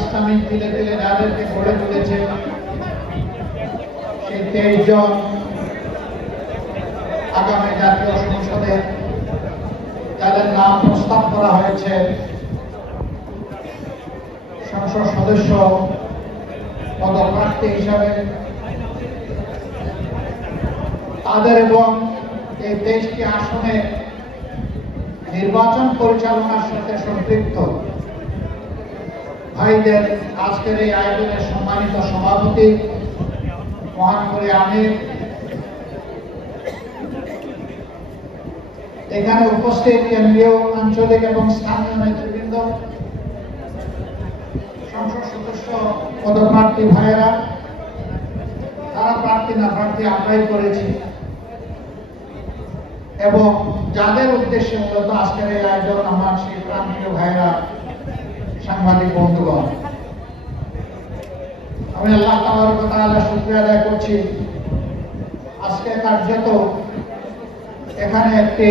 Islamic তিলে তিলে যাদেরকে গড়ে তুলেছে সেই 23 জন আগামী জাতীয় সংসদে যাদের নাম প্রস্তাব করা হয়েছে সংসদ সদস্য পদপ্রার্থী হিসাবে, তাদের এবং এই 23টি আসনে নির্বাচন পরিচালনার সাথে সম্পৃক্ত ভাইদের আজকের এই আয়োজনের সম্মানিত সভাপতি মহানগরী আমির, এখানে উপস্থিত কেন্দ্রীয়, আঞ্চলিক এবং স্থানীয় নেতৃবৃন্দ, সংসদ সদস্য পদপ্রার্থী ভাইয়েরা, তারা প্রার্থী না প্রার্থী আমরাই করেছি, এবং যাদের উদ্দেশ্যে মূলত আজকের এই আয়োজন আমার সেই প্রান্তীয় ভাইয়েরা, সাংবাদিক বন্ধুগণ, আমি আল্লাহ তাআলার শুকরিয়া আদায় করছি। আজকে কার্যত এখানে একটি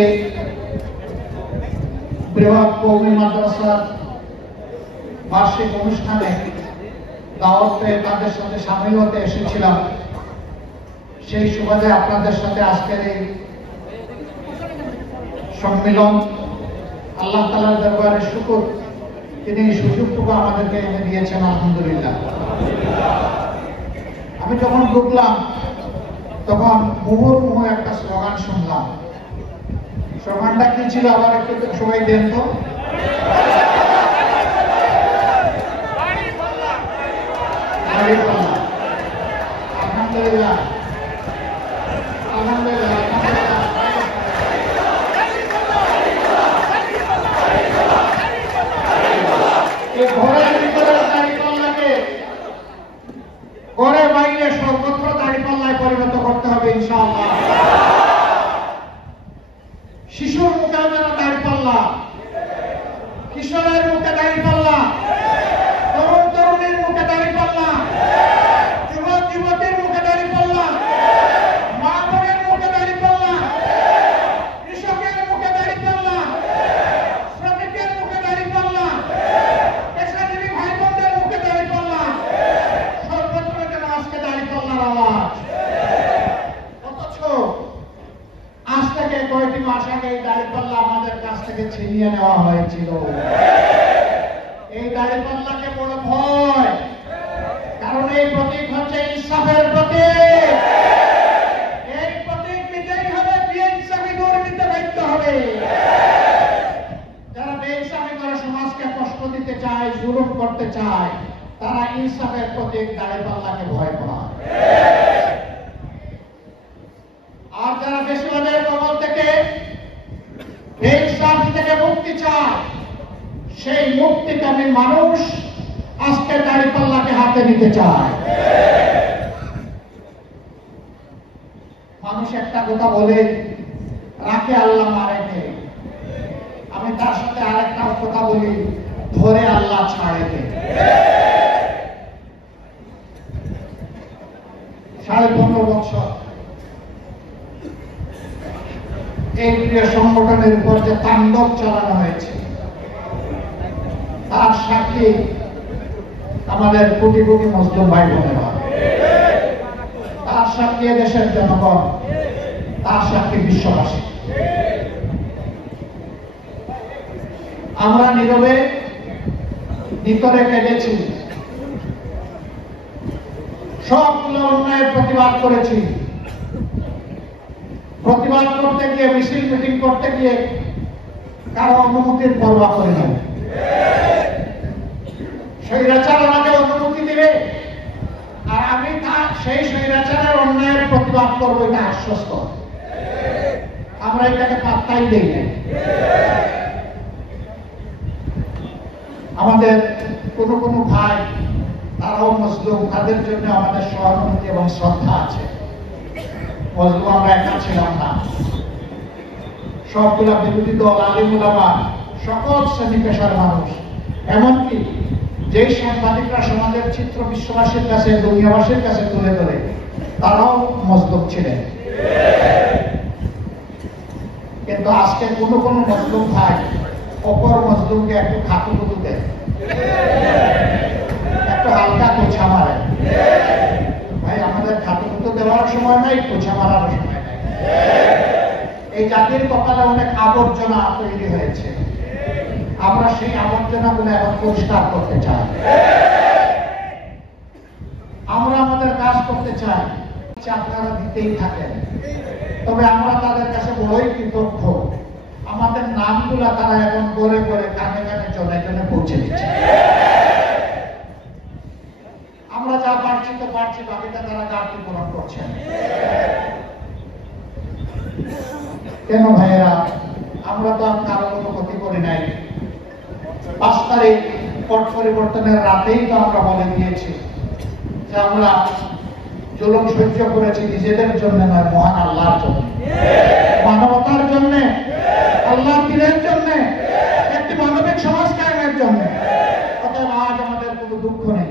বৃহৎ কওমি মাদ্রাসার বার্ষিক অনুষ্ঠানে দাওয়াত পেয়ে তাদের সাথে সামিল হতে এসেছিলাম। সেই সুবাদে আপনাদের সাথে আজকের এই সম্মিলন, আল্লাহ তাআলার দরবারে শুকর, তিনি এই সুযোগটুকু আমাদেরকে এনে দিয়েছেন, আলহামদুলিল্লাহ। আমি যখন ঢুকলাম তখন মুহুর্মুহু একটা স্লোগান শুনলাম। স্লোগানটা কি ছিল আবার একটু সবাই দেন তো? আলহামদুলিল্লাহ, আলহামদুলিল্লাহ, ঘরে বাইরে সর্বত্র দাঁড়িপাল্লায় পরিণত করতে হবে ইনশাআল্লাহ। শিশুর মুখেও যেন দাঁড়িপাল্লা, কিশোরের মুখে দাঁড়িপাল্লা, তরুণ তরুণীর মুখে দাঁড়িপাল্লা, যুবক যুবতীর মুখে দাঁড়িপাল্লা, মা বোনের মুখে দাঁড়িপাল্লা, কৃষকের মুখে দাঁড়িপাল্লা, শ্রমিকের মুখে দাঁড়িপাল্লা, পেশাজীবী ভাই বোনদের মুখে দাঁড়িপাল্লা, সর্বত্র যেন আজকে দাঁড়িপাল্লার আওয়াজ। অথচ আজ থেকে কয়েকটি মাস আগে এই দাঁড়িপাল্লা আমাদের কাছ থেকে ছিনিয়ে নেওয়া হয়েছিল। এই দাঁড়িপাল্লাকে বড় ভয়, কারণ এই প্রতীক হচ্ছে ইনসাফের প্রতীক। এই প্রতীক নিতেই হবে, বেইনসাফি দূর নিতে বাধ্য হবে। যারা বেইনসাফি করে সমাজকে কষ্ট দিতে চায়, জুলুম করতে চায়, তারা ইনসাফের প্রতীক দাঁড়িপাল্লাকে ভয় পায়। আর যারা বেশিবাদের কবল থেকে, বেইনসাফি থেকে মুক্তি চায়, সেই মুক্তিকামী মানুষ আজকে দাঁড়িপাল্লাকে হাতে নিতে চায়। মানুষ একটা কথা বলে, রাখে আল্লাহ মারেকে। আমি তার সাথে আরেকটা কথা বলি, ধরে আল্লাহ ছাড়েকে। 15.5 বছর এই প্রিয় সংগঠনের উপর যে তাণ্ডব চালানো হয়েছে, তার সাক্ষী আমাদের কোটি কোটি মুসলিম ভাই বোনেরা, তার সাক্ষী দেশের জনগণ, তার সাক্ষী বিশ্ববাসী। আমরা নীরবে ভিতরে কেঁদেছি, সবগুলো অন্যায়ের প্রতিবাদ করেছি। প্রতিবাদ করতে গিয়ে, মিছিল মিটিং করতে গিয়ে কারো অনুমতির পরোয়া করে না। স্বৈরাচার আমাকে অনুমতি দিবে আর আমি সেই স্বৈরাচারের অন্যায়ের প্রতিবাদ করবো, এটা আশ্বস্ত। আমরা এটাকে পাত্তাই দেই না। আমাদের কোনো কোনো ভাই, তারাও মজলুম, তাদের জন্য আমাদের সহানুভূতি এবং শ্রদ্ধা আছে। মজলুম আমরা একা ছিলাম না, সবগুলা বিরোধী দল, আলিম উলামা, সকল শ্রেণী পেশার মানুষ, এমনকি যেই সাংবাদিকরা সমাজের চিত্র বিশ্ববাসীর কাছে, দুনিয়াবাসীর কাছে তুলে ধরে, তারাও মজলুম ছিলেন। কিন্তু আজকে কোনো কোনো মজলুম ভাই অপর মজলুমকে একটু খাতুকুতু দেয়, আবর্জনা তৈরি হয়েছে, আমরা সেই আবর্জনাগুলো এখন পরিষ্কার করতে চাই। আমরা আমাদের কাজ করতে চাই, আপনারা দিতেই থাকেন। তবে আমরা তাদের কাছে বড়ই কৃতজ্ঞ, আমাদের নামগুলা তারা এখন করে করে কানে কানে জনে জনে পৌঁছে দিচ্ছে। আমরা যা পারছি তো পারছি, বাকিটা তারা ঘাটতি পূরণ করছেন। কেন ভাইয়েরা, আমরা তো কারো কোনো ক্ষতি করি নাই। 5 তারিখ পট পরিবর্তনের রাতেই তো আমরা বলে দিয়েছি যে আমরা জুলুম সহ্য করেছি নিজেদের জন্য নয়, মহান আল্লাহর জন্য, মানবতার জন্য, আল্লাহর দ্বীনের জন্য, একটি মানবিক সমাজ কায়েমের জন্য। অতএব আজ আমাদের কোনো দুঃখ নেই।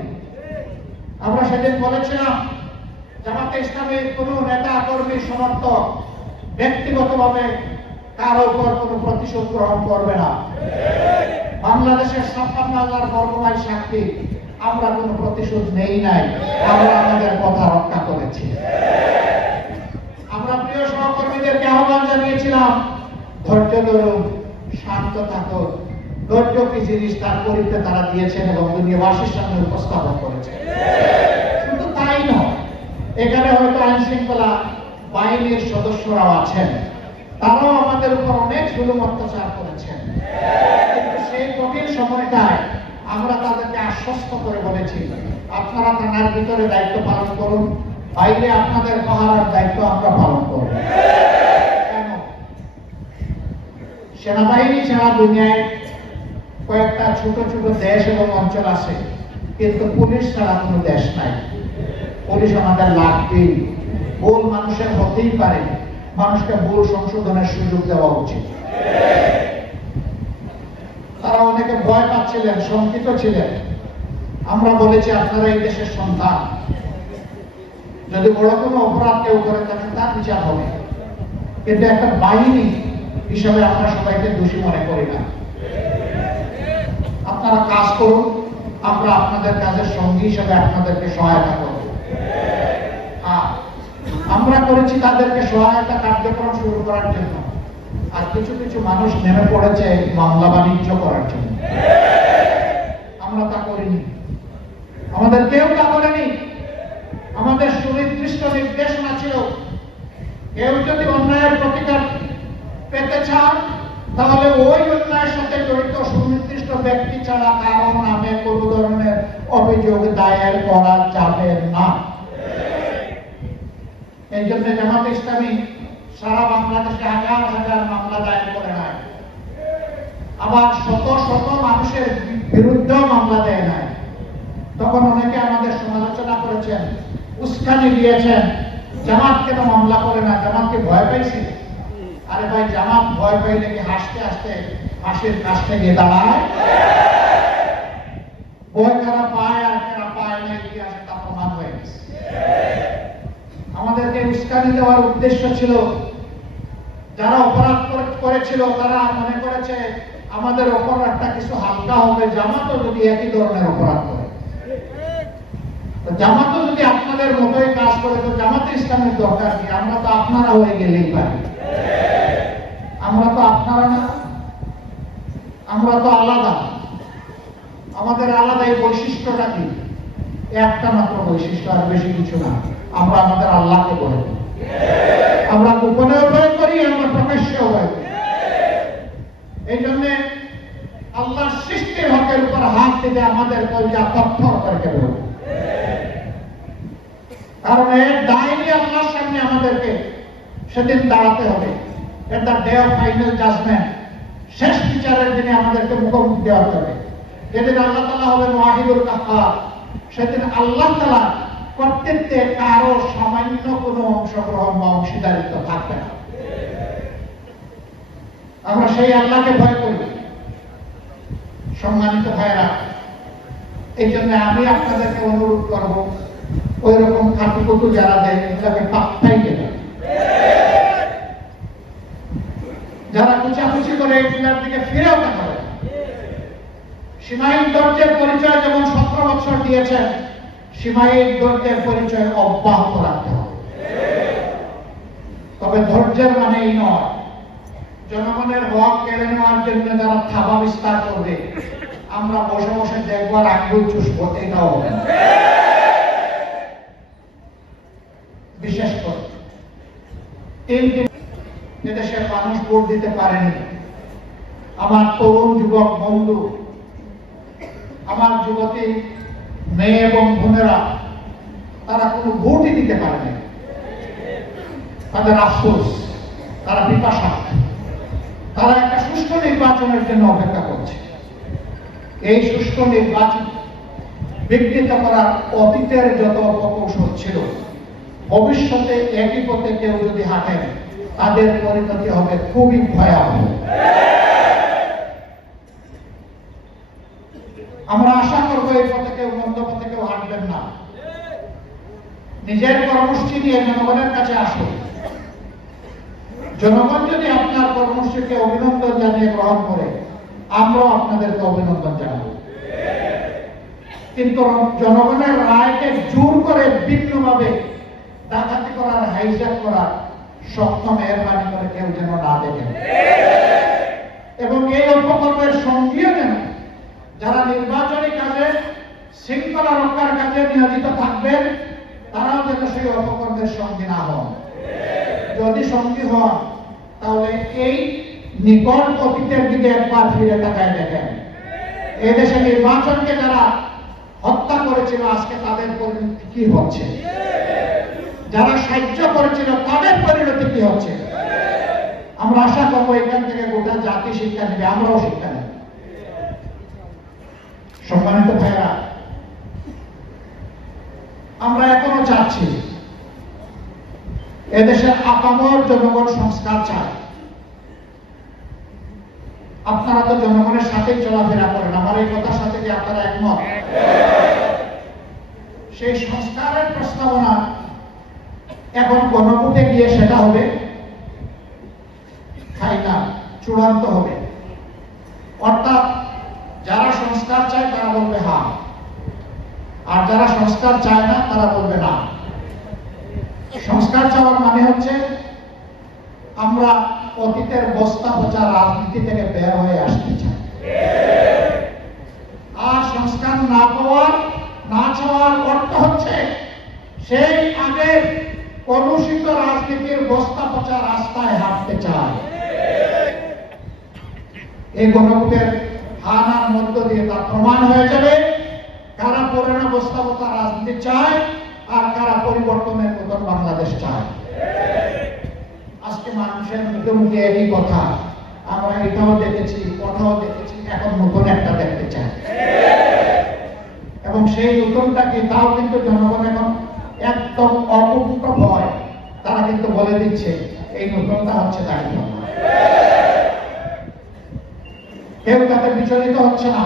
আমরা সেদিন বলেছিলাম জামাতে ইসলামের কোন নেতা কর্মী সমর্থক ব্যক্তিগতভাবে কারো উপর কোনো প্রতিশোধ গ্রহণ করবে না। বাংলাদেশের 56,000 বর্গমাইল সাক্ষী, আমরা কোনো প্রতিশোধ নেই নাই, আমরা আমাদের কথা রক্ষা করেছি। আমরা প্রিয় সহকর্মীদেরকে আহ্বান জানিয়েছিলাম, ধৈর্য ধরুন, শান্ত থাকুন। ধৈর্য কি জিনিস তার পরিচয় তারা দিয়েছেন এবং দুনিয়াবাসীর সামনে উপস্থাপন করেছেন। শুধু তাই নয়, এখানে হয়তো আইন শৃঙ্খলা বাহিনীর সদস্যরাও আছেন, তারাও আমাদের উপর অনেক জুলুম অত্যাচার করেছেন। কিন্তু সেই কঠিন সময়টায় আমরা তাদেরকে আশ্বস্ত করে বলেছি, আপনারা থানার ভিতরে দায়িত্ব পালন করুন, বাইরে আপনাদের পাহারার দায়িত্ব আমরা পালন করব। কেন? সেনাবাহিনী ছাড়া দুনিয়ায় কয়েকটা ছোট ছোট দেশ এবং অঞ্চল আছে, কিন্তু পুলিশ ছাড়া কোনো দেশ নাই। পুলিশ আমাদের লাগবেই। ভুল মানুষের হতেই পারে, মানুষকে ভুল সংশোধনের সুযোগ দেওয়া উচিত। তারা অনেকে ভয় পাচ্ছিলেন, শঙ্কিত ছিলেন। আমরা বলেছি, আপনারা এই দেশের সন্তান, যদি বড় কোনো অপরাধ কেউ করে থাকেন তার বিচার হবে, কিন্তু একটা বাহিনী হিসাবে আমরা সবাইকে দোষী মনে করি না। আপনারা কাজ করুন, আমরা আপনাদের কাজের সঙ্গী হিসেবে আপনাদেরকে সহায়তা করব। আমরা করেছি তাদেরকে সহায়তা কার্যক্রম শুরু করার জন্য, আর কিছু কিছু মানুষ নেমে পড়েছে মামলা বাণিজ্য করার জন্য। আমরা তা করিনি, আমাদের কেউ তা করেনি। আমাদের সুনির্দিষ্ট নির্দেশনা ছিল, কেউ যদি অন্যায়ের প্রতিকার পেতে চান তাহলে ওই অন্যায়ের সাথে জড়িত সুনির্দিষ্ট ব্যক্তি ছাড়া কারো নামে কোন ধরনের অভিযোগ দায়ের করা যাবে না। এই জন্য জামাতে ইসলামী সারা বাংলাদেশে হাজার হাজার মামলা দায়ের করে নাই, আবার শত শত মানুষের বিরুদ্ধেও মামলা দেয় নাই। তখন অনেকে আমাদের সমালোচনা করেছেন, উস্কানি দিয়েছেন, জামাত কেন মামলা করে না, জামাতকে ভয় পাইছে। আরে ভাই, জামাত ভয় পাইলে কি হাসতে হাসতে হাসির কাছে গিয়ে দাঁড়ায়? ভয় কারা পায় আর কারা পায় না, ইতিহাসে তা প্রমাণ হয়ে গেছে। আমাদেরকে উস্কানি দেওয়ার উদ্দেশ্য ছিল, যারা অপরাধ করেছিল তারা মনে করেছে আমাদের অপরাধটা কিছু হালকা হবে, জামাতও যদি একই ধরনের অপরাধ করে, জামাতও যদি আপনাদের মতোই কাজ করে, তো জামাতে ইসলামের দরকার কি? আমরা তো আপনারা হয়ে গেলেই পারি। আমরা তো আপনারা না, আমরা তো আলাদা। আমাদের আলাদা এই বৈশিষ্ট্যটা কি? একটা মাত্র বৈশিষ্ট্য, আর বেশি কিছু না। আমরা আমাদের আল্লাহকে বলে দিই। আমরা গোপনে ভয় করি, আমরা প্রকাশ্যে ভয় করি। এই জন্য আল্লাহ সৃষ্টির হকের উপর হাত দিতে আমাদের কলজা থরথর করে কেবল। কারণ এর দায় নিয়ে আল্লাহর সামনে আমাদেরকে সেদিন দাঁড়াতে হবে। At the day of final judgement, শেষ বিচারের দিনে আমাদেরকে মুখোমুখি দেওয়া হবে। যেদিন আল্লাহ তাআলা হবেন ওয়াহিদুল কাহ্হার, সেদিন আল্লাহ তাআলা কর্তৃত্বে কারো সামান্য কোনো অংশগ্রহণ বা অংশীদারিত্ব থাকবে না। আমরা সেই আল্লাহকে ভয় করি। সম্মানিত ভাইরা, এই জন্য আমি আপনাদেরকে অনুরোধ করব, ওই রকম খাটুকুটু যারা দেয় এগুলোকে পাত্তাই দেবে। যারা কুচাকুচি করে এগুলোর দিকে ফিরেও তাকাবে। সীমাহীন ধৈর্যের পরিচয় যেমন 17 বছর দিয়েছেন, সীমাহীন ধৈর্যের পরিচয় অব্যাহত রাখতে হবে। তবে ধৈর্যের মানে এই নয় জনগণের হক কেড়ে নেওয়ার জন্য যারা থাবা বিস্তার করবে, আমরা বসে বসে দেখবার আগ্রহ চুষবো, এটাও হবে না। বিশেষ করে এদেশের মানুষ ভোট দিতে পারেনি। আমার তরুণ যুবক বন্ধু, আমার যুবতী মেয়ে এবং বোনেরা, তারা কোনো ভোটই দিতে পারেনি। তাদের আফসোস, তারা পিপাসা, তারা একটা সুষ্ঠু নির্বাচনের জন্য অপেক্ষা করছে। এই সুষ্ঠু নির্বাচন বিঘ্নিত করার অতীতের যত অপকৌশল ছিল, ভবিষ্যতে একই পথে কেউ যদি হাঁটেন, তাদের পরিণতি হবে খুবই ভয়াবহ। আমরা আশা করবো এই পথে কেউ, মন্দ পথে কেউ হাঁটবেন না। নিজের কর্মসূচি নিয়ে জনগণের কাছে আসুন। জনগণ যদি আপনার কর্মসূচিকে অভিনন্দন জানিয়ে গ্রহণ করে, আমরাও আপনাদেরকে অভিনন্দন জানাবো। কিন্তু জনগণের রায়কে জোর করে ভিন্নভাবে ডাকাতি করার, হাইজ্যাক করার স্বপ্ন মেহরবানি করে কেউ যেন না দেখেন। এবং এই অপকর্মের সঙ্গীও যেন যারা নির্বাচনী কাজে, শৃঙ্খলা রক্ষার কাজে নিয়োজিত থাকবেন, তারাও যেন সেই অপকর্মের সঙ্গী না হন। যদি সঙ্গী হন, তাহলে এই নিকট অতীতের দিকে একবার ফিরে তাকায় দেখেন। এদেশে নির্বাচনকে যারা হত্যা করেছিল, আজকে তাদের পরিণতি কি হচ্ছে? যারা সাহায্য করেছিল, তাদের পরিণতি কি হচ্ছে? আমরা আশা করবো এখান থেকে গোটা জাতি শিক্ষা নেবে, আমরাও শিক্ষা নেব। সম্মানিত ভাইরা, আমরা এখনো চাচ্ছি এদেশের আপামর জনগণ সংস্কার চায়। আপনারা তো জনগণের সাথেই চলাফেরা করেন, আমার এই কথার সাথে কি আপনারা একমত? সেই সংস্কারের প্রস্তাবনা এখন গণভোটে গিয়ে সেটা হবে ফাইনাল, চূড়ান্ত হবে। অর্থাৎ যারা সংস্কার চায় তারা বলবে হ্যাঁ, আর যারা সংস্কার চায় না তারা বলবে না। সংস্কার চাওয়ার মানে হচ্ছে আমরা অতীতের বস্তা পচা রাজনীতি থেকে বের হয়ে আসতে চাই। আর সংস্কার না চাওয়ার অর্থ হচ্ছে সেই আগের কলুষিত রাজনীতির বস্তা পচা রাস্তায় হাঁটতে চায়। এই গণভোটের হানার মধ্য দিয়ে তা প্রমাণ হয়ে যাবে কারা পুরনো বস্তা পচা রাজনীতি চায় আর কারা পরিবর্তনের নতুন বাংলাদেশ চায়। আজকে মানুষের মুখে মুখে একই কথা, আমরা এটাও দেখেছি, কথাও দেখেছি, এখন নতুন একটা দেখতে চাই। এবং সেই নতুনটা কি, তাও কিন্তু জনগণ এখন একদম অকুণ্ঠ ভয়, তারা কিন্তু বলে দিচ্ছে এই নতুনটা হচ্ছে দায়িত্ব। কেউ তাতে বিচলিত হচ্ছে না।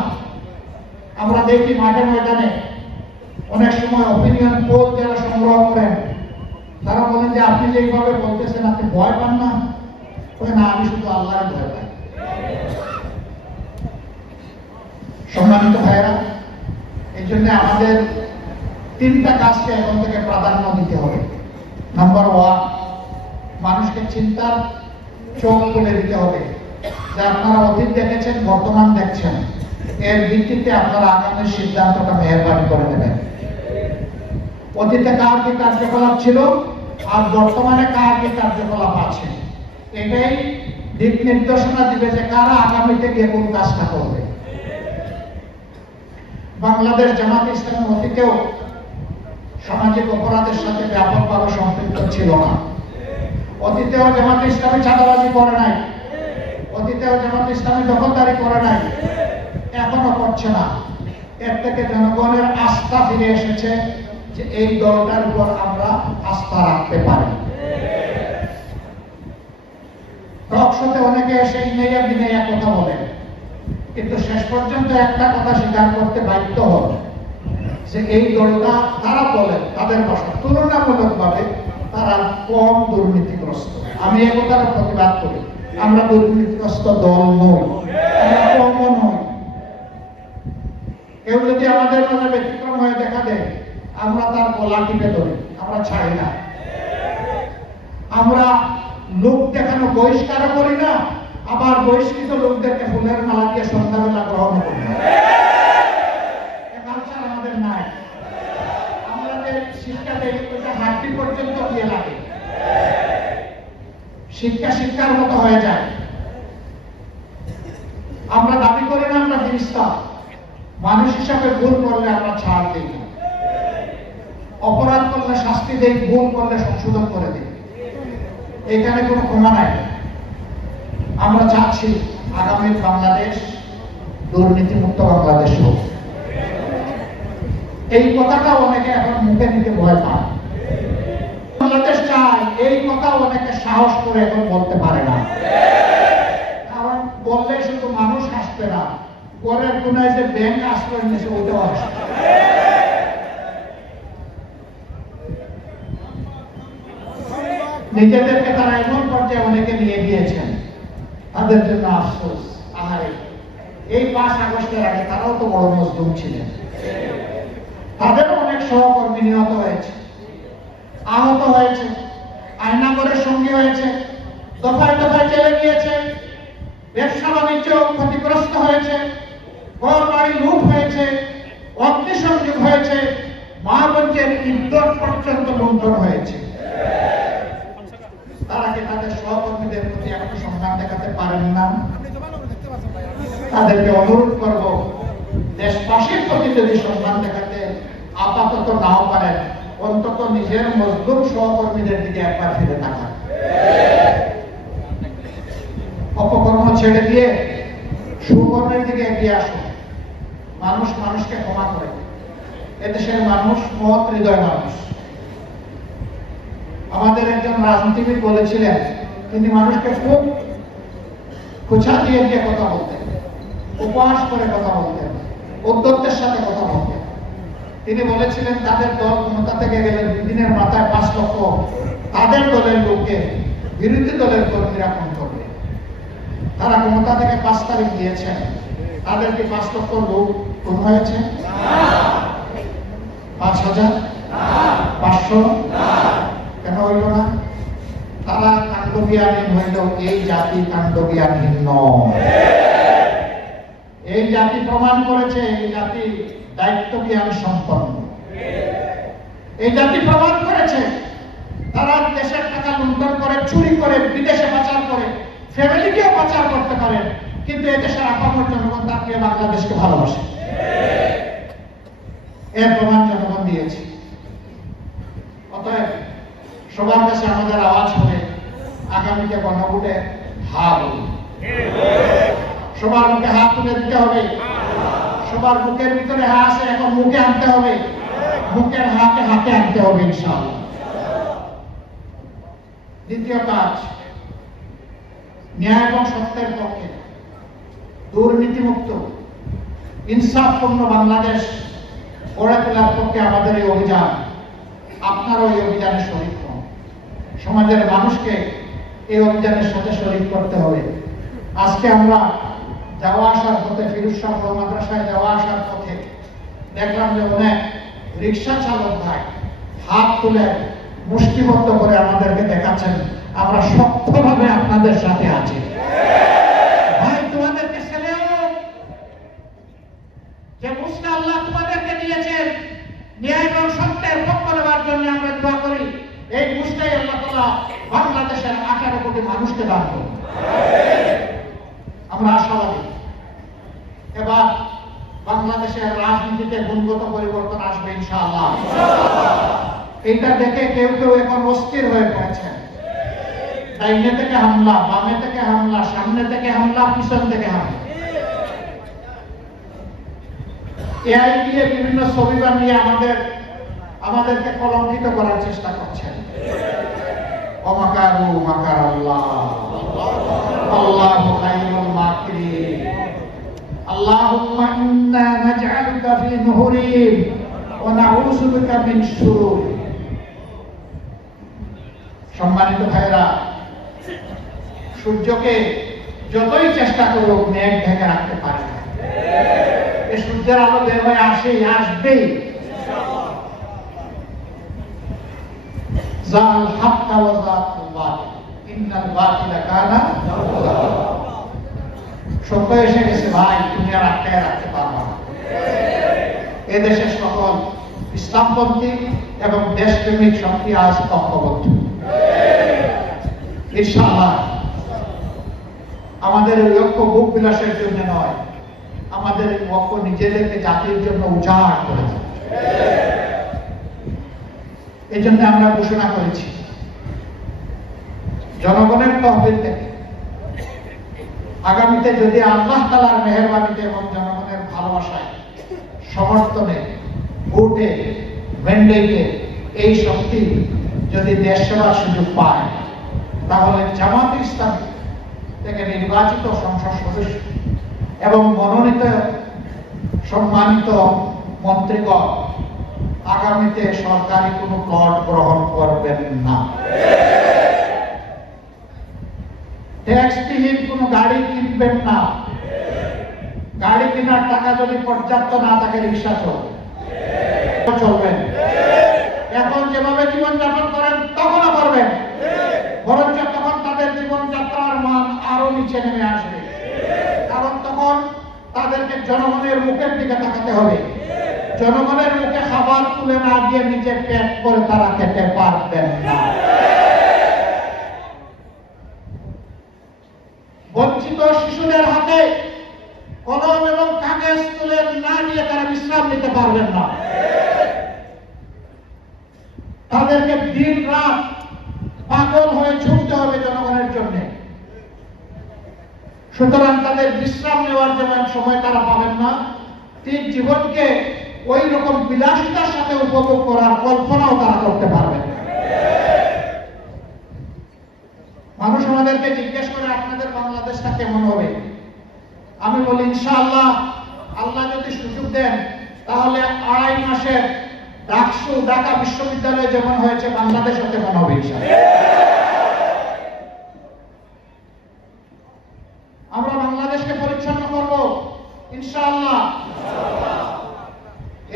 আমরা দেখি মাঠে ময়দানে অনেক সময় অপিনিয়ন পোল যারা সংগ্রহ করেন, তারা বলেন যে আপনি যেভাবে বলতেছেন আপনি ভয় পান না? না, আমি শুধু আল্লাহর ভয় পাই। সম্মানিত ভাইয়েরা, এই জন্য আমাদের তিনটা কাজকে এখন থেকে প্রাধান্য দিতে হবে। নাম্বার 1, মানুষকে চিন্তার চোখ খুলে দিতে হবে যে আপনারা অতীত দেখেছেন, বর্তমান দেখছেন, এর ভিত্তিতে আপনারা আগামী সিদ্ধান্তটা মেহরবানি করে দেবেন। অতীতে কার কি কার্যকলাপ ছিল আর বর্তমানে কার কি কার্যকলাপ আছে, এটাই দিক নির্দেশনা দিবে যে কারা আগামীতে গিয়ে কোন কাজটা করবে। বাংলাদেশ জামাত ইসলামী অতীতেও সামাজিক অপরাধের সাথে ব্যাপকভাবে সম্পৃক্ত ছিল না। অতীতেও জামাত ইসলামী চাঁদাবাজি করে নাই, অতীতেও জামাত ইসলামী দখলদারি করে নাই, এখনো করছে না। এর থেকে জনগণের আস্থা ফিরে এসেছে যে এই দলটার উপর আমরা আস্থা রাখতে পারি। টকশোতে অনেকে এসে ইনাইয়া বিনাইয়া কথা বলেন, কিন্তু শেষ পর্যন্ত একটা কথা স্বীকার করতে বাধ্য হবে যে এই দলটা, তারা বলেন তাদের ভাষা, তুলনামূলকভাবে তারা কম দুর্নীতিগ্রস্ত। আমি একথার প্রতিবাদ করি, আমরা দুর্নীতিগ্রস্ত দল নই, আমরা কমও নই। কেউ যদি আমাদের মধ্যে ব্যতিক্রম হয়ে দেখা দেয়, আমরা তার গলা টিপে ধরি, আমরা ছাড়ি না। আমরা লোক দেখানো বহিষ্কার করি না, আবার বহিষ্কৃত লোকদেরকে ফুলের মালা দিয়ে সন্ধ্যাবেলা গ্রহণ করবে। কালচার আমাদের নাই। আমরা যে শিক্ষা দেই ওটা হাড্ডি পর্যন্ত গিয়ে লাগে, শিক্ষা শিক্ষার মতো হয়ে যায়। আমরা দাবি করি না আমরা ফেরেশতা, মানুষ হিসাবে ভুল করলে আমরা ছাড় দিই না, অপরাধ করলে শাস্তি দেই, ভুল করলে সংশোধন করে দিই, এখানে কোনো ক্ষমা নাই। আমরা চাচ্ছি আগামী বাংলাদেশ দুর্নীতিমুক্ত বাংলাদেশ হোক। এই কথাটা অনেকে এখন মুখে নিতে ভয় পায়। বাংলাদেশ চাই এই কথা অনেকে সাহস করে এখন বলতে পারে না, কারণ বললে শুধু মানুষ হাসবে না, পরের কোনায় যে ব্যাংক আশ্রয় নিয়েছে ওটাও আসবে। নিজেদেরকে তারা এমন পর্যায়ে অনেকে নিয়ে গিয়েছেন, তাদের জন্য আফসোস। আহারে, এই 5 আগস্টের আগে তারাও তো বড় মজলুম ছিলেন, তাদেরও অনেক সহকর্মী নিহত হয়েছে, আহত হয়েছে, আয়নাগরের সঙ্গী হয়েছে, দফায় দফায় জেলে গিয়েছে, ব্যবসা বাণিজ্য ক্ষতিগ্রস্ত হয়েছে, ঘর বাড়ি লুট হয়েছে, অগ্নিসংযোগ হয়েছে, মহাগঞ্জের ইদ্যত পর্যন্ত লুণ্ঠন হয়েছে। তারা কি তাদের সহকর্মীদের প্রতি এখনো সম্মান দেখাতে পারেন না? তাদেরকে অনুরোধ করব, দেশবাসীর প্রতি যদি সম্মান দেখাতে আপাতত নাও পারেন, অন্তত নিজের মজলুম সহকর্মীদের দিকে একবার ফিরে তাকান। অপকর্ম ছেড়ে দিয়ে সুকর্মের দিকে এগিয়ে আসুন। মানুষ মানুষকে ক্ষমা করে। এদেশের মানুষ মহৎ হৃদয় মানুষ। আমাদের একজন রাজনীতিবিদ বলেছিলেন, তিনি মানুষকে খুব খোঁচা দিয়ে দিয়ে কথা বলতেন, উপহাস করে কথা বলতেন, উদ্যোক্তের সাথে কথা বলতেন। তিনি বলেছিলেন তাদের দল ক্ষমতা থেকে গেলে 2 দিনের মাথায় 5 লক্ষ তাদের দলের লোককে বিরোধী দলের কর্মীরা খুন করবে। তারা ক্ষমতা থেকে 5 তারিখ দিয়েছেন, তাদের কি 5 লক্ষ লোক খুন হয়েছে? 5000? 500? কেন হইল না? তারা কাণ্ডজ্ঞানহীন হইল, এই জাতি কাণ্ডজ্ঞানহীন নয়। এই জাতি প্রমাণ করেছে এই জাতি দায়িত্ব জ্ঞান সম্পন্ন। এই জাতি প্রমাণ করেছে তারা দেশের টাকা লুণ্ঠন করে, চুরি করে, বিদেশে পাচার করে, ফ্যামিলিকেও পাচার করতে পারে, কিন্তু এদেশের আপামর জনগণ তাকে বাংলাদেশকে ভালোবাসে। এর প্রমাণ জনগণ দিয়েছে। অতএব সবার কাছে আমাদের আওয়াজ হবে, আগামীতে গণভোটে হা বলি। সবার মুখে হাত তুলে দিতে হবে। সবার মুখের ভিতরে হা আছে, এখন মুখে আনতে হবে, মুখের হাতে হাতে আনতে হবে ইনশাআল্লাহ। দ্বিতীয় কাজ, ন্যায় এবং সত্যের পক্ষে, দুর্নীতিমুক্ত ইনসাফপূর্ণ বাংলাদেশ গড়ে তোলার পক্ষে আমাদের এই অভিযান। আপনারাও এই অভিযানে শরীক হন। সমাজের মানুষকে এই অভিযানের সাথে শরীক করতে হবে। আজকে আমরা যাওয়া আসার পথে, ফিরোজ শাহ মাদ্রাসায় যাওয়া আসার পথে দেখলাম যে অনেক রিক্সা চালক ভাই হাত তুলে মুষ্টিবদ্ধ করে আমাদেরকে দেখাচ্ছেন, আমরা শক্তভাবে আপনাদের সাথে আছি। ভাই, তোমাদেরকে ছেলেও যে মুসলিম আল্লাহ তোমাদেরকে দিয়েছেন ন্যায় এবং সত্যের পক্ষ নেওয়ার জন্য আমরা দোয়া করি, এই মুসলিম আল্লাহ তাআলা বাংলাদেশের 18 কোটি মানুষকে দান করুন। আমরা আশাবাদী এবার বাংলাদেশের রাজনীতিতে গুণগত পরিবর্তন আসবে ইনশাআল্লাহ। এটা দেখে কেউ কেউ এখন অস্থির হয়ে পড়েছেন। ডাইনে থেকে হামলা, বামে থেকে হামলা, সামনে থেকে হামলা, পিছন থেকে হামলা, এআই দিয়ে বিভিন্ন ছবি বানিয়ে আমাদেরকে কলঙ্কিত করার চেষ্টা করছেন। ওয়ামাকারু মাকারাল্লাহ, আল্লাহু খায়রুল মাকিরিন। আল্লাহুম্মা ইন্না নাজআলুকা ফি নুহুরিহিম ওয়া নাউযু বিকা মিন শুরুরিহিম। সম্মানিত ভাইরা, সূর্যকে যতই চেষ্টা করুক মেঘ ঢেকে রাখতে পারে না। এই সূর্যের আলো বের হয়ে আসবেই। জাল হাক্কা ওয়া যাকুল বাতিল, ইন্নাল বাতিলা কানা যাহুকা। সময় এসে গেছে ভাই, তুমি আর আটকায় রাখতে পারবা না। এদেশের সকল ইসলামপন্থী এবং দেশপ্রেমিক শক্তি আজ ঐক্যবদ্ধ। ইনশাআল্লাহ আমাদের ওই ঐক্য বুক বিলাসের জন্য নয়, আমাদের ঐক্য নিজেদেরকে জাতির জন্য উজাড় করে দেয়। এই জন্য আমরা ঘোষণা করেছি জনগণের তহবিল থেকে আগামীতে যদি আল্লাহ তাআলার মেহেরবানিতে এবং জনগণের ভালোবাসায়, সমর্থনে, ভোটে, ম্যান্ডেটে এই শক্তি যদি দেশ সেবার সুযোগ পায়, তাহলে জামাত ইসলামী থেকে নির্বাচিত সংসদ সদস্য এবং মনোনীত সম্মানিত মন্ত্রীগণ আগামীতে সরকারি কোনো প্লট গ্রহণ করবেন না। ট্যাক্সবিহীন কোনো গাড়ি কিনবেন না। গাড়ি কেনার টাকা যদি পর্যাপ্ত না থাকে রিক্সা চলবেন। এখন যেভাবে জীবনযাপন করেন তখনও করবেন, বরঞ্চ তখন তাদের জীবনযাত্রার মান আরো নিচে নেমে আসবে। কারণ তখন তাদেরকে জনগণের মুখের দিকে তাকাতে হবে। জনগণের মুখে খাবার তুলে না দিয়ে নিজে পেট করে তারা খেতে পারবেন না। বঞ্চিত শিশুদের হাতে কলম এবং কাগজ তুলে না দিয়ে তারা বিশ্রাম নিতে পারবেন না। তাদেরকে দিন রাত পাগল হয়ে ছুটতে হবে জনগণের জন্য। সুতরাং তাদের বিশ্রাম নেওয়ার যেমন সময় তারা পাবেন না, ঠিক জীবনকে ওই রকম বিলাসিতার সাথে উপভোগ করার কল্পনাও তারা করতে পারবেন না। মানুষ আমাদেরকে জিজ্ঞেস করে আপনাদের বাংলাদেশটা কেমন হবে? আমি বলি ইনশাআল্লাহ আল্লাহ যদি সুযোগ দেন তাহলে 2.5 মাসের ডাকসু ঢাকা বিশ্ববিদ্যালয় যেমন হয়েছে বাংলাদেশও তেমন হবে ইনশাআল্লাহ। আমরা বাংলাদেশকে পরিচ্ছন্ন করব ইনশাআল্লাহ।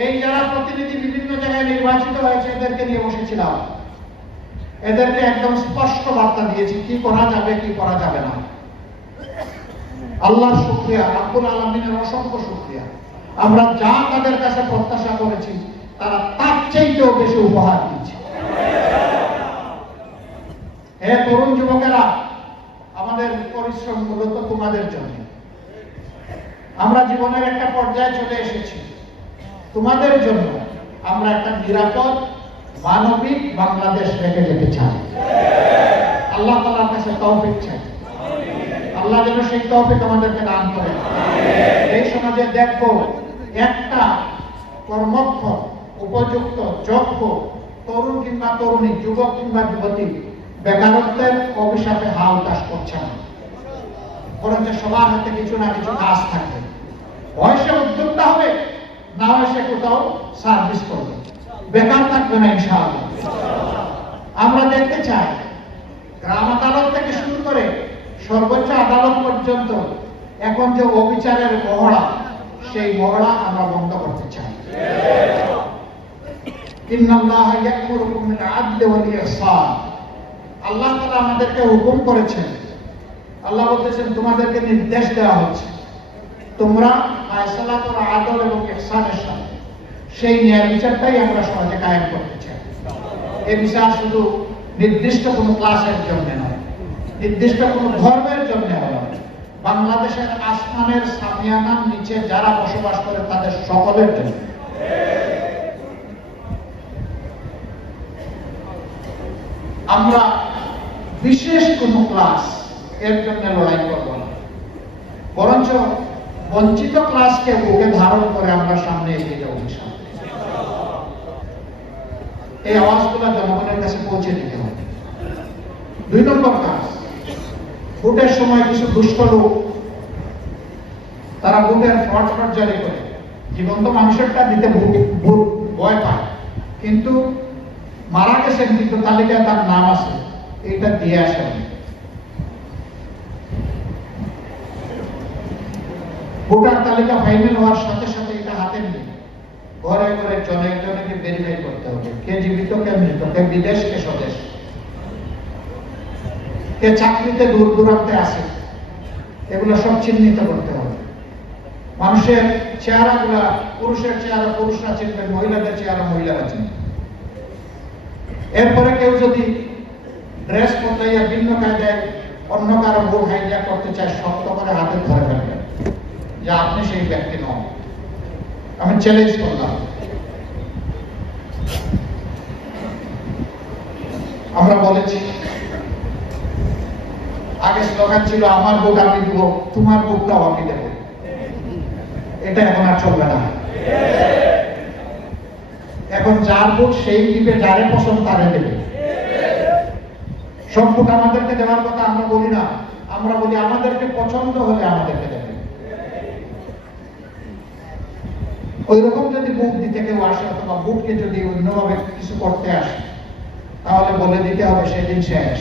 এই যারা প্রতিনিধি বিভিন্ন জায়গায় নির্বাচিত হয়েছে এদেরকে নিয়ে বসেছিলাম, এদেরকে একদম স্পষ্ট বার্তা দিয়েছি কি করা যাবে কি করা যাবে না। আল্লাহর শুকরিয়া, রাব্বুল আলামিনের অসংখ্য শুকরিয়া, আমরা যা তাদের কাছে প্রত্যাশা করেছি তারা তার চাইতেও বেশি উপহার দিচ্ছে। হে তরুণ যুবকেরা, আমাদের পরিশ্রম মূলত তোমাদের জন্য। আমরা জীবনের একটা পর্যায়ে চলে এসেছি তোমাদের জন্য। আমরা একটা নিরাপদ মানবিক বাংলাদেশ রেখে যেতে চাই। আল্লাহ তাআলার কাছে তৌফিক চাই। আল্লাহ যেন সেই তৌফিক আমাদেরকে দান করেন। এই সমাজে দেখবো একটা কর্মক্ষম, উপযুক্ত, যোগ্য তরুণ কিংবা তরুণী, যুবক কিংবা যুবতী বেকারত্বের অভিশাপে হাল চাষ করছে না, বরঞ্চ সবার হাতে কিছু না কিছু কাজ থাকবে। হয় সে উদ্যোক্তা হবে, না হয় সে কোথাও সার্ভিস করবে, বেকার থাকবে না ইনশাআল্লাহ। আমরা দেখতে চাই গ্রাম আদালত থেকে শুরু করে সর্বোচ্চ আদালত পর্যন্ত এখন যে অবিচারের মহড়া, সেই মহড়া আমরা বন্ধ করতে চাই। ইন্নাল্লাহা ইয়া'মুরুকুম বিল আদলি ওয়াল ইহসান। আল্লাহ তাআলা আমাদেরকে হুকুম করেছেন, আল্লাহ বলতেছেন তোমাদেরকে নির্দেশ দেওয়া হচ্ছে তোমরা ফায়সালা করো আদল এবং ইহসানের সাথে। সেই ন্যায় বিচারটাই আমরা সমাজে কায়েম করতে চাই। এই বিচার শুধু নির্দিষ্ট কোনো ক্লাসের জন্য নয়, নির্দিষ্ট কোনো ধর্মের জন্য নয়, বাংলাদেশের আসমানের সামিয়ানার নিচে যারা বসবাস করে তাদের সকলের জন্য। আমরা বিশেষ কোনো ক্লাস এর জন্য লড়াই করব না, বরঞ্চ বঞ্চিত ক্লাসকে বুকে ধারণ করে আমরা সামনে এগিয়ে যাব ইনশাআল্লাহ। এই আওয়াজগুলো জনগণের কাছে পৌঁছে দিতে হবে। 2 নম্বর কাজ, ভোটের সময় কিছু দুষ্ট লোক তারা ভোটের ফর্ম জারি করে জীবন্ত মানুষেরটা দিতে ভয় পায়, কিন্তু মারা গেছেন কিন্তু তালিকায় তার নাম আছে, এটা দিয়ে আসে। ভোটার তালিকা ফাইনাল হওয়ার সাথে সাথে এটা হাতে নিয়ে ঘরে ঘরে জনে জনকে ভেরিফাই করতে হবে কে জীবিত কে মৃত, কে বিদেশ কে স্বদেশ, কে চাকরিতে দূর দূরান্তে আছে, এগুলো সব চিহ্নিত করতে হবে। মানুষের চেহারাগুলা, পুরুষের চেহারা পুরুষরা চিনবেন, মহিলাদের চেহারা মহিলারা চিনবেন। এরপরে কেউ যদি ড্রেস বদলাইয়া ভিন্ন কায়দায় অন্য কারো ভোট হাইজ্যাক করতে চায়, শক্ত করে হাতে ধরে ফেলবেন যে আপনি সেই ব্যক্তি নন। আমি চ্যালেঞ্জ করলাম। আমরা বলেছি, আগে স্লোগান ছিল আমার ভোট আমি দিব, তোমার ভোটটাও আমি দেব। এটা এখন আর চলবে না। এখন যার ভোট সেই দিবে, যারে পছন্দ তারে দেবে। সব ভোট আমাদেরকে দেওয়ার কথা আমরা বলি না, আমরা বলি আমাদেরকে পছন্দ হলে আমাদেরকে দেবে। ওই রকম যদি ভোট দিতে কেউ আসে অথবা ভোটকে যদি অন্যভাবে কিছু করতে আসে, তাহলে বলে দিতে হবে সেদিন শেষ।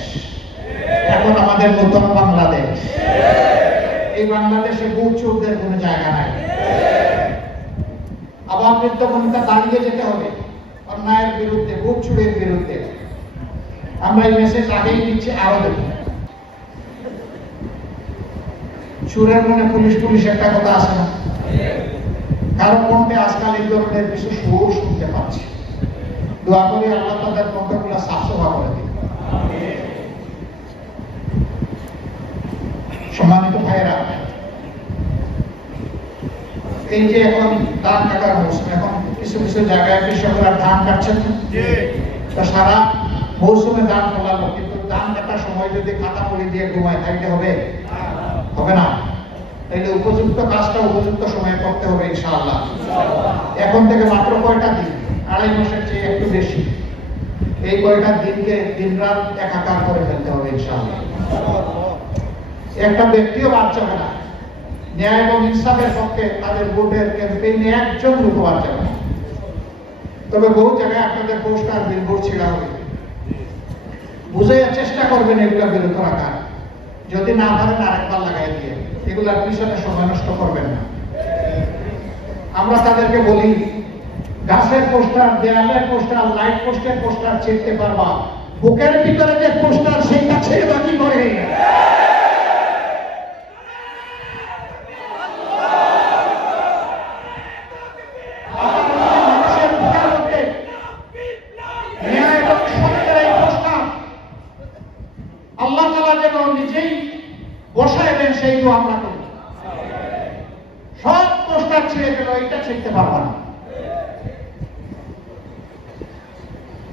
এখন আমাদের নতুন বাংলাদেশ, এই বাংলাদেশে ভোট চোরদের কোনো জায়গা নাই। আবার বৃদ্ধবনিতা দাঁড়িয়ে যেতে হবে অন্যায়ের বিরুদ্ধে, ভোট চুরের বিরুদ্ধে। আমরা এই মেসেজ আগেই দিচ্ছি, আরো দেব। চুরের মনে পুলিশ পুলিশ একটা কথা আছে না? কারো কণ্ঠে আজকাল এই ধরনের কিছু সুর শুনতে পাচ্ছি। দোয়া করি আল্লাহ তাদের কণ্ঠগুলো সাফসফা করে দিন। সম্মানিত ভাইয়েরা, এই যে এখন ধান কাটার মৌসুম, এখন কিছু কিছু জায়গায় কৃষকরা ধান কাটছেন, তো সারা মৌসুমে ধান ফলালো, কিন্তু ধান কাটার সময় যদি খাতা পড়ি দিয়ে ঘুমায় থাকতে হবে? হবে না। তাইলে উপযুক্ত কাজটা উপযুক্ত সময়ে করতে হবে ইনশাআল্লাহ। এখন থেকে মাত্র কয়টা দিন, 2.5 মাসের চেয়ে একটু বেশি, এই কয়টা দিনকে দিনরাত একাকার করে ফেলতে হবে ইনশাআল্লাহ। একটা ব্যক্তিও বাদ যাবে না। ন্যায় এবং ইনসাফের পক্ষে তাদের ভোটের ক্যাম্পেইনে একজন লোক বাদ যাবে না। তবে বহু জায়গায় আপনাদের পোস্টার বিলবোর্ড ছিঁড়া হবে, বুঝাইয়ার চেষ্টা করবেন এগুলা বিরত রাখার। যদি না পারেন আরেকবার লাগাই দিয়ে, এগুলার পিছনে সময় নষ্ট করবেন না। আমরা তাদেরকে বলি, গাছের পোস্টার, দেয়ালের পোস্টার, লাইট পোস্টের পোস্টার ছিঁড়তে পারবা, বুকের ভিতরে যে পোস্টার সেইটা ছেড়ে বাকি করে। আল্লাহ তাআলা যেন নিজেই বসায় দেন, সেই তো আমরা করি। সব পোস্টার ছিঁড়ে গেল, এটা ছিঁড়তে পারবা না।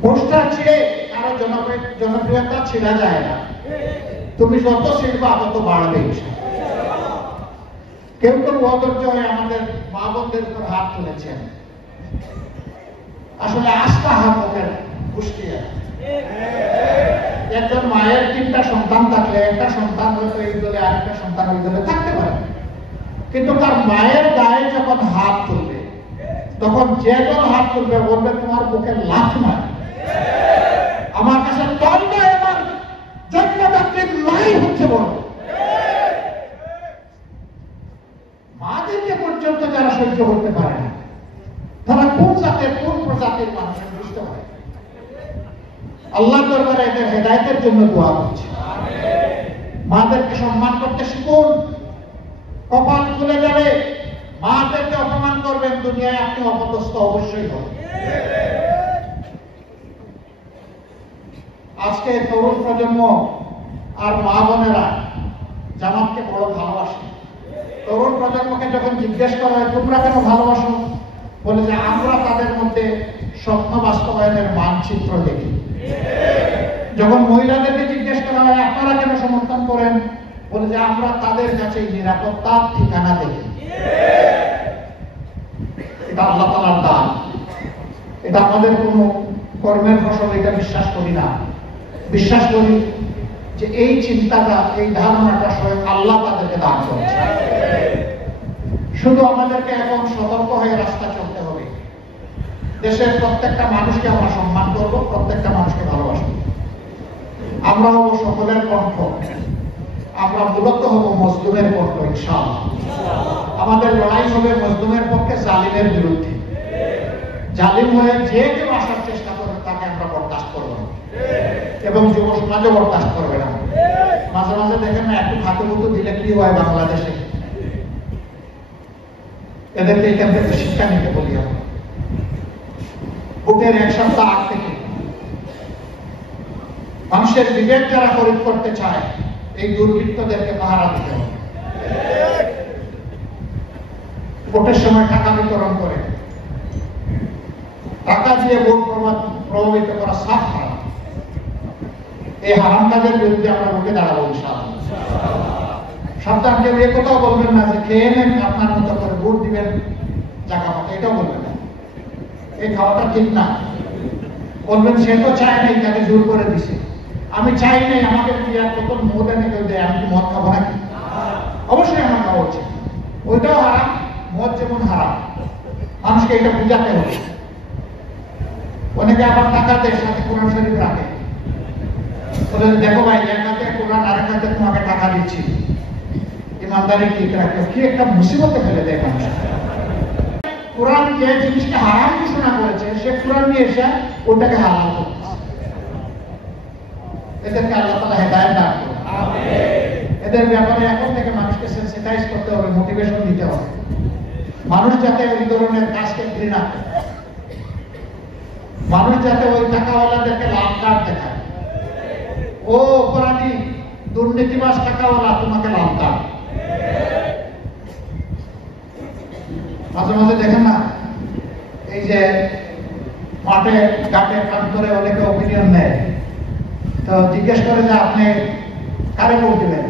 পোস্টার ছিঁড়ে কারো জনপ্রিয়তা ছিঁড়া যায় না। তুমি যত ছিঁড়বা তত বাড়বে। কেউ কেউ অধৈর্য হয়ে আমাদের মা বোনদের উপর হাত তুলেছেন। আসলে আস্থা হাত ওদের পুষ্টিয়া। একজন মায়ের 3টা সন্তান থাকলে একটা সন্তান হয়তো এই দলে, আরেকটা সন্তান ওই দলে থাকতে পারে, কিন্তু তার মায়ের গায়ে যখন হাত তুলবে, তখন যে দল হাত তুলবে বলবে তোমার বুকে লাথ মার। আমার কাছে দলটা এবার জন্মদাত্রীর মাই হচ্ছে বড়। মাদেরকে পর্যন্ত যারা সহ্য করতে পারে না, তারা কোন জাতের, কোন প্রজাতির মানুষের বুঝতে পারে। আল্লাহ দরবারে এদের হেদায়েতের জন্য দোয়া করছি। মাদেরকে সম্মান করতে শিখুন, কপাল খুলে যাবে। মাদেরকে অপমান করবেন, দুনিয়ায় আপনি অপদস্থ অবশ্যই হবেন। আজকে তরুণ প্রজন্ম আর মা বোনেরা জামাতকে বড় ভালোবাসে। তরুণ প্রজন্মকে যখন জিজ্ঞেস করা হয় তোমরা কেন ভালোবাসো, বলে যে আমরা তাদের মধ্যে স্বপ্ন বাস্তবায়নের মানচিত্র দেখি। যখন মহিলাদেরকে জিজ্ঞেস করা হয় আপনারা কেন সমর্থন করেন, বলে যে আমরা তাদের কাছে নিরাপত্তার ঠিকানা দেখি। এটা আল্লাহ তাআলার দান, এটা আমাদের কোনো কর্মের ফসল, এটা বিশ্বাস করি না। বিশ্বাস করি যে এই চিন্তাটা, এই ধারণাটা স্বয়ং আল্লাহ তাদেরকে দান করেছে। শুধু আমাদেরকে এখন সতর্ক হয়ে রাস্তা চলতে হবে। দেশের প্রত্যেকটা মানুষকে আমরা সম্মান করব, প্রত্যেকটা মানুষকে ভালোবাসবো। আমরা হব সকলের কণ্ঠ, আমরা মূলত হব মজলুমের কণ্ঠ ইনশাআল্লাহ। আমাদের লড়াই হবে মজলুমের পক্ষে, জালিমের বিরুদ্ধে। জালিম হয়ে যে কেউ আসার চেষ্টা করবে তাকে আমরা বরদাস্ত করব না, এবং যুব সমাজও বরদাস্ত করবে না। মাঝে মাঝে দেখেন না একটু খাতুমুতু দিলে কি হয় বাংলাদেশে। এদেরকে এখান থেকে শিক্ষা নিতে বলি আমরা। ভোটের এক সপ্তাহ আগ থেকে মানুষের বিবেক যারা খরিদ করতে চায় এই দুর্বৃত্তদেরকে পাহারা দিতে হবে। ভোটের সময় টাকা বিতরণ করে টাকা দিয়ে ভোট প্রভাবিত করা সাফ হারাম। এই হারাম কাজের বিরুদ্ধে আমরা রুখে দাঁড়াবো ইনশাআল্লাহ। সন্তান কেউ এ কোথাও বলবেন না যে খেয়ে নেন আপনার মতো করে ভোট দিবেন জায়গা মতো, এটাও বলবেন না। এই খাওয়াটা ঠিক না। বলবেন সে তো চায় নাই, তাকে জোর করে দিছে। আমি চাই নাই আমাকে বিয়ার বোতল মদ এনে কেউ দেয়, আমি কি মদ খাবো নাকি? অবশ্যই আমার খাওয়া উচিত। ওইটাও হারাম, মদ যেমন হারাম। মানুষকে এটা বুঝাতে হবে। অনেকে আবার টাকা দেয় সাথে কোরআন শরীফ রাখে, বলে দেখো ভাই এক হাতে কোরআন আরেক হাতে তোমাকে টাকা দিচ্ছি, ইমানদারি ঠিক রাখো। কি একটা মুসিবতে ফেলে দেয় মানুষ। কোরআন যে জিনিসকে হারাম ঘোষণা করেছে সে কোরআন নিয়ে এসে ওটাকে হালাল করতেছে। এদেরকে আল্লাহ তাআলা হেদায়েত দান করুন। এদের ব্যাপারে এখন থেকে মানুষকে সেন্সিটাইজ করতে হবে, মোটিভেশন দিতে হবে। মানুষ যাতে ওই ধরনের কাজকে ঘৃণা করে, মানুষ যাতে ওই টাকাওয়ালাদেরকে লাভ কার্ড দেখায়, ও অপরাধী দুর্নীতিবাজ টাকাওয়ালা তোমাকে লাভ কার্ড। মাঝে মাঝে দেখেন না এই যে মাঠে ঘাটে কাজ করে অনেকে অপিনিয়ন নেয়, তো জিজ্ঞেস করে যে আপনি কারে ভোট দিবেন,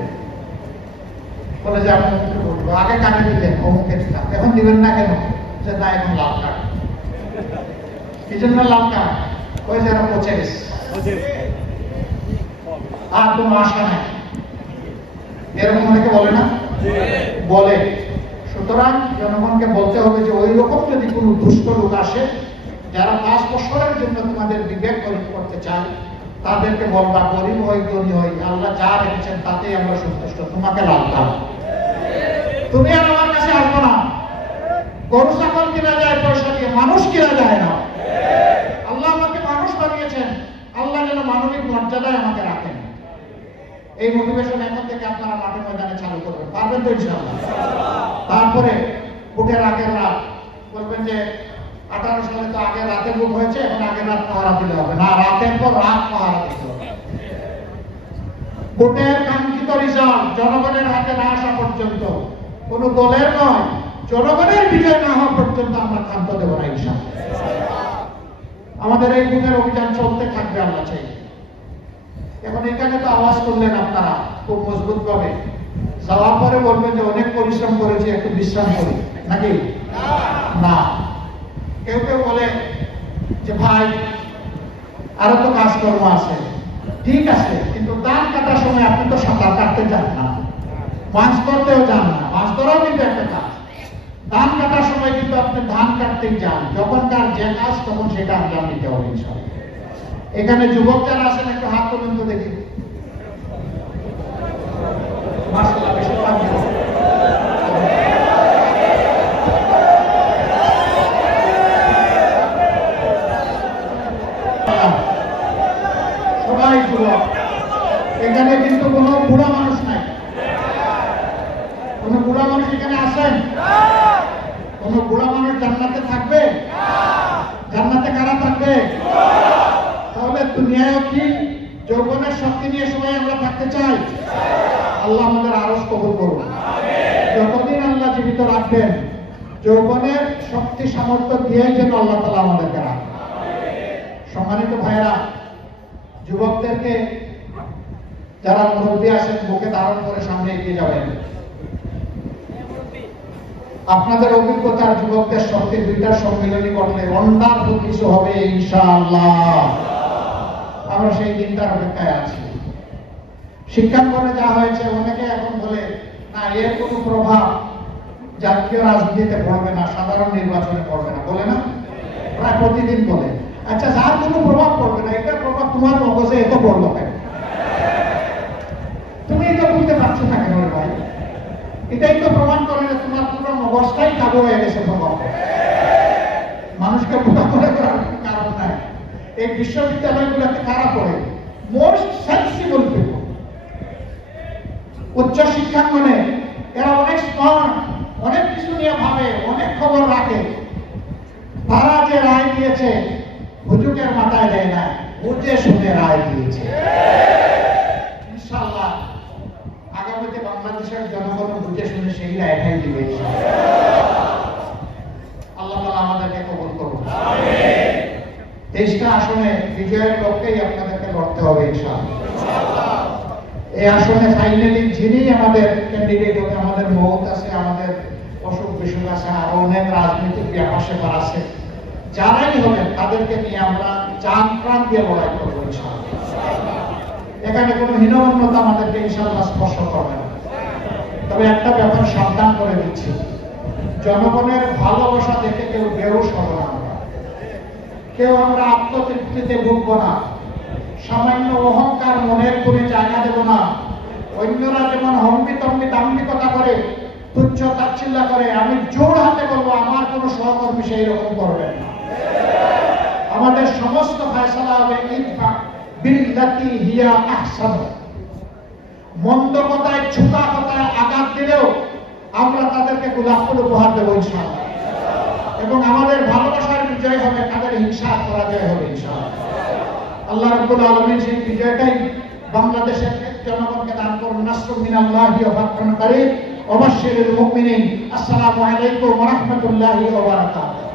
বলে যে আমি অমুককে ভোট দেবো। আগে কারে দিতেন? অমুকে দিতাম। এখন দিবেন না কেন? যে না এখন লাভ কার্ড। এই জন্য লাভ কার্ড ওই যারা পচে গেছে আর কোনো আশা নাই, এরকম অনেকে বলে না, বলে। সুতরাং জনগণকে বলতে হবে যে ওই রকম যদি কোনো দুষ্ট লোক আসে যারা 5 বছরের জন্য তোমাদের বিবেক খরিদ করতে চায়, তাদেরকে বলবা গরিব হই ধনী হই আল্লাহ যা রেখেছেন তাতেই আমরা সন্তুষ্ট, তোমাকে লাভ দাও। তুমি আর আমার কাছে আসবো না। গরু ছাগল কিনা যায় পয়সা দিয়ে, মানুষ কিনা যায় না। আল্লাহ আমাকে মানুষ বানিয়েছেন, আল্লাহ যেন মানবিক মর্যাদায় আমাকে রাখেন। এই মোটিভেশন এখন থেকে আপনারা মাঠে ময়দানে চালু করবেন, পারবেন তো ইনশাআল্লাহ। তারপরে ভোটের আগের রাত বলবেন যে 18 সালে তো আগের রাতে ভোট হয়েছে, এখন আগের রাত পাহারা দিলে হবে না, রাতের পর রাত পাহারা দিতে হবে। ভোটের কাঙ্ক্ষিত রেজাল্ট জনগণের হাতে না আসা পর্যন্ত, কোন দলের নয় জনগণের বিজয় না হওয়া পর্যন্ত আমরা ক্ষান্ত দেব না ইনশাআল্লাহ। আমাদের এই ভোটের অভিযান চলতে থাকবে, আল্লাহ চাই। এখন এখানে তো আওয়াজ করলেন আপনারা খুব মজবুত ভাবে, যাওয়ার পরে বলবেন যে অনেক পরিশ্রম করেছি একটু বিশ্রাম করি নাকি? না। কেউ কেউ বলে যে ভাই আরো তো কাজকর্ম আছে। ঠিক আছে, কিন্তু ধান কাটার সময় আপনি তো সাঁতার কাটতে যান না, মাছ ধরতেও যান না। মাছ ধরাও কিন্তু একটা কাজ। ধান কাটার সময় কিন্তু আপনি ধান কাটতেই যান। যখন তার যে কাজ তখন সেটা আঞ্জাম দিতে হবে ইনশাআল্লাহ। এখানে যুবক যারা আছেন একটু হাত তুলুন তো দেখি। মাশাআল্লাহ, বেশিরভাগ যুবক। সবাই যুবক। এখানে কিন্তু কোনো বুড়া মানুষ নাই। কোন বুড়া মানুষ এখানে আছেন? কোন বুড়া মানুষ জান্নাতে থাকবে? জান্নাতে কারা থাকবে? তাহলে দুনিয়ায় কি যৌবনের শক্তি নিয়ে সবাই আমরা থাকতে চাই? আল্লাহ আমাদের আরজ কবুল করুন। যতদিন আল্লাহ জীবিত রাখবেন যৌবনের শক্তি সামর্থ্য দিয়েই যেন আল্লাহ তাআলা আমাদেরকে রাখেন। সম্মানিত ভাইরা, যুবকদেরকে যারা মুরব্বী আছেন বুকে ধারণ করে সামনে এগিয়ে যাবেন। আপনাদের অভিজ্ঞতার যুবকদের শক্তি দুইটার সম্মিলনী করলে ওয়ান্ডারফুল কিছু হবে ইনশাআল্লাহ। আমরা সেই দিনটার অপেক্ষায় আছি। শিক্ষাঙ্গনে যা হয়েছে অনেকে এখন বলে না এর কোনো প্রভাব জাতীয় রাজনীতিতে পড়বে না, সাধারণ নির্বাচনে পড়বে না, বলে না? প্রায় প্রতিদিন বলে। আচ্ছা, যার কোনো প্রভাব পড়বে না, এটার প্রভাব তোমার মগজে এত পড়লো কেন? তুমি এটা বুঝতে পারছো না কেন ভাই? এটাই তো প্রমাণ করে যে তোমার পুরো মগজটাই কাবু হয়ে গেছে প্রভাব। মানুষকে বোকা করে করার কারণ নাই। এই বিশ্ববিদ্যালয়গুলোতে কারা পড়ে? মোস্ট সেন্সিবল পিপল, উচ্চ শিক্ষাঙ্গনে এরা অনেক স্মার্ট, অনেক কিছু নিয়ে ভাবে, অনেক খবর রাখে। তারা যে রায় দিয়েছে হুজুকের মাথায় দেয় না, বুঝে শুনে রায় দিয়েছে। ইনশাআল্লাহ আগামীতে বাংলাদেশের জনগণ বুঝে শুনে সেই রায়টাই দিবে। আল্লাহ তাআলা আমাদেরকে কবুল করুন। আমিন। 23টা আসনে বিজয়ের লক্ষ্যেই আপনাদেরকে লড়তে হবে ইনশাআল্লাহ। এই আসনে ফাইনালি যিনি আমাদের ক্যান্ডিডেট হবে, আমাদের মহৎ আছে, আমাদের অসুখ বিসুখ আছে, আরো অনেক রাজনৈতিক ব্যাপার স্যাপার আছে, যারাই হবেন তাদেরকে নিয়ে আমরা জান প্রাণ দিয়ে লড়াই করবো ইনশাআল্লাহ। এখানে কোনো হীনমন্যতা আমাদেরকে ইনশাআল্লাহ স্পর্শ করবে না। তবে একটা ব্যাপার সাবধান করে দিচ্ছি, জনগণের ভালোবাসা দেখে কেউ বেরোস হবে না, কেউ আমরা আত্মতৃপ্তিতে ভুগবো না, সামান্য অহংকার মনের কোণে জায়গা দেব না। অন্যরা যেমন হম্বিতম্বি দাম্ভিকতা করে, তুচ্ছ তাচ্ছিল্য করে, আমি জোর হাতে বলবো আমার কোন সহকর্মী সেই রকম করবেন না। আমাদের সমস্ত ফয়সালা হবে ইদফা বিল্লাতি হিয়া আহসান। মন্দ কথায়, ছোটা কথায় আঘাত দিলেও আমরা তাদেরকে গোলাপ ফুল উপহার দেবো ইনশাআল্লাহ। এবং আমাদের ভালোবাসার বিজয় হবে, তাদের হিংসার পরাজয় হবে ইনশাআল্লাহ। আল্লাহ রাব্বুল আলামিন সেই বিজয়টাই বাংলাদেশের জনগণকে দান করুন। নাসরুম মিনাল্লাহি ওয়া ফাতহুন কারীব ওয়া বাশশিরিল মুমিনিন। আসসালামু আলাইকুম ওয়া রাহমাতুল্লাহি ওয়া বারাকাতুহু।